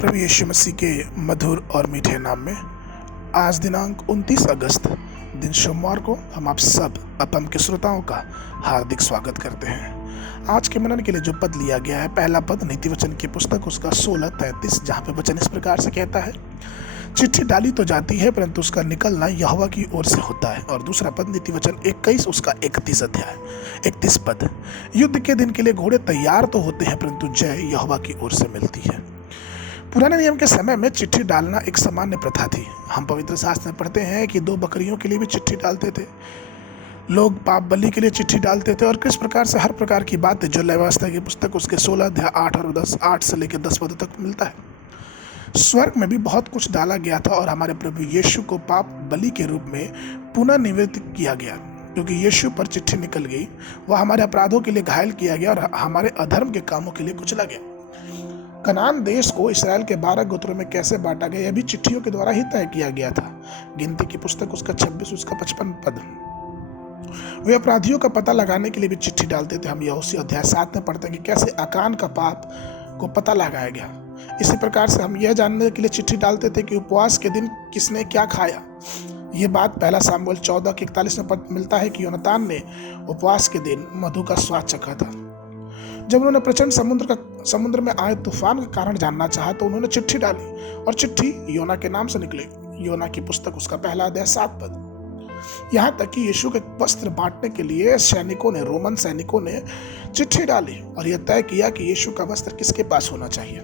प्रभु यीशु मसीह के मधुर और मीठे नाम में आज दिनांक 29 अगस्त दिन सोमवार को हम आप सब अपम के श्रोताओं का हार्दिक स्वागत करते हैं। आज के मनन के लिए जो पद लिया गया है, पहला पद नीति वचन की पुस्तक उसका 16:33, जहाँ पे वचन इस प्रकार से कहता है, चिट्ठी डाली तो जाती है परंतु उसका निकलना यहोवा की ओर से होता है। और दूसरा पद नीति वचन 21 उसका 31 अध्याय 31 पद, युद्ध के दिन के लिए घोड़े तैयार तो होते हैं परंतु जय यहोवा की ओर से मिलती है। पुराने नियम के समय में चिट्ठी डालना एक सामान्य प्रथा थी। हम पवित्र शास्त्र में पढ़ते हैं कि 2 बकरियों के लिए भी चिट्ठी डालते थे, लोग पाप बलि के लिए चिट्ठी डालते थे, और किस प्रकार से हर प्रकार की बातें जो व्यवस्था की पुस्तक उसके 16 अध्याय 8 और 10 8 से लेकर 10 पद तक मिलता है। स्वर्ग में भी बहुत कुछ डाला गया था और हमारे प्रभु यीशु को पाप बलि के रूप में पुनः निवृत्त किया गया, क्योंकि यीशु पर चिट्ठी निकल गई। वह हमारे अपराधों के लिए घायल किया गया और हमारे अधर्म के कामों के लिए कुचला गया। कनान देश को इसराइल के 12 गोत्रों में कैसे बांटा गया, यह भी चिट्ठियों के द्वारा ही तय किया गया था। गिनती की पुस्तक उसका 26 उसका 55 पद, वे अपराधियों का पता लगाने के लिए भी चिट्ठी डालते थे। हम यहोशू अध्याय 7 में पढ़ते हैं कि कैसे आकान का पाप को पता लगाया गया। इसी प्रकार से हम यह जानने के लिए चिट्ठी डालते थे कि उपवास के दिन किसने क्या खाया। ये बात पहला सामुएल 14 के 41 में पद मिलता है कि योनातान ने उपवास के दिन मधु का स्वाद चखा था। जब उन्होंने प्रचंड समुद्र में आए तूफान का कारण जानना चाहा तो उन्होंने चिट्ठी डाली, और चिट्ठी योना के नाम से निकली। योना की पुस्तक उसका पहला अध्याय 7 पद। यहाँ तक कि यीशु के वस्त्र बांटने के लिए रोमन सैनिकों ने चिट्ठी डाली और यह तय किया कि यीशु का वस्त्र किसके पास होना चाहिए।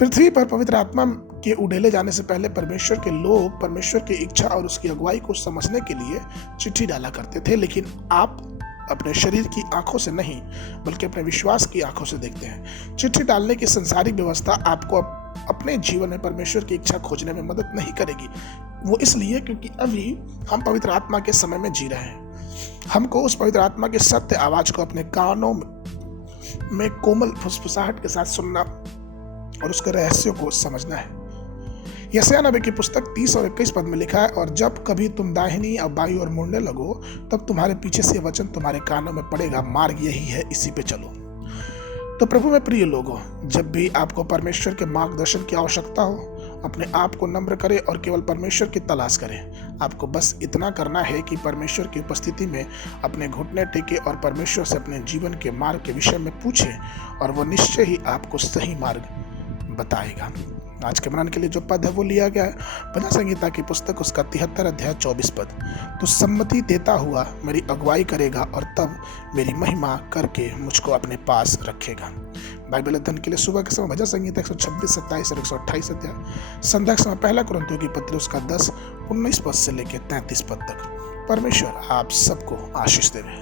पृथ्वी पर पवित्र आत्मा के उड़ेले जाने से पहले परमेश्वर के लोग परमेश्वर की इच्छा और उसकी अगुवाई को समझने के लिए चिट्ठी डाला करते थे, लेकिन आप अपने शरीर की आंखों से नहीं बल्कि अपने विश्वास की आंखों से देखते हैं। चिट्ठी डालने की संसारिक व्यवस्था आपको अपने जीवन में परमेश्वर की इच्छा खोजने में मदद नहीं करेगी। वो इसलिए क्योंकि अभी हम पवित्र आत्मा के समय में जी रहे हैं। हमको उस पवित्र आत्मा के सत्य आवाज को अपने कानों में कोमल फुसफुसाहट के साथ सुनना और उसके रहस्यों को समझना है। यशायाह नबी की पुस्तक 30 और 21 पद में लिखा है, और जब कभी तुम दाहिनी और बाईं ओर मुड़ने लगो तब तुम्हारे पीछे से वचन तुम्हारे कानों में पड़ेगा, मार्ग यही है, इसी पे चलो। तो प्रभु में प्रिय लोगों, जब भी आपको परमेश्वर के मार्गदर्शन की आवश्यकता हो, अपने आप को नम्र करें और केवल परमेश्वर की तलाश करें। आपको बस इतना करना है कि परमेश्वर की उपस्थिति में अपने घुटने टेके और परमेश्वर से अपने जीवन के मार्ग के विषय में पूछें, और वो निश्चय ही आपको सही मार्ग बताएगा। आज के मनन के लिए जो पद है वो लिया गया है भजन संहिता की पुस्तक उसका 73 अध्याय 24 पद, तो सम्मति देता हुआ मेरी अगुवाई करेगा और तब मेरी महिमा करके मुझको अपने पास रखेगा। बाइबल अध्ययन के लिए सुबह के समय भजन संहिता 126, 27 और 128 अध्याय, संध्या के समय पहला कुरिन्थियों की पत्री उसका 10, 19 पद से लेकर 33 पद तक। परमेश्वर आप सबको आशीष देवे।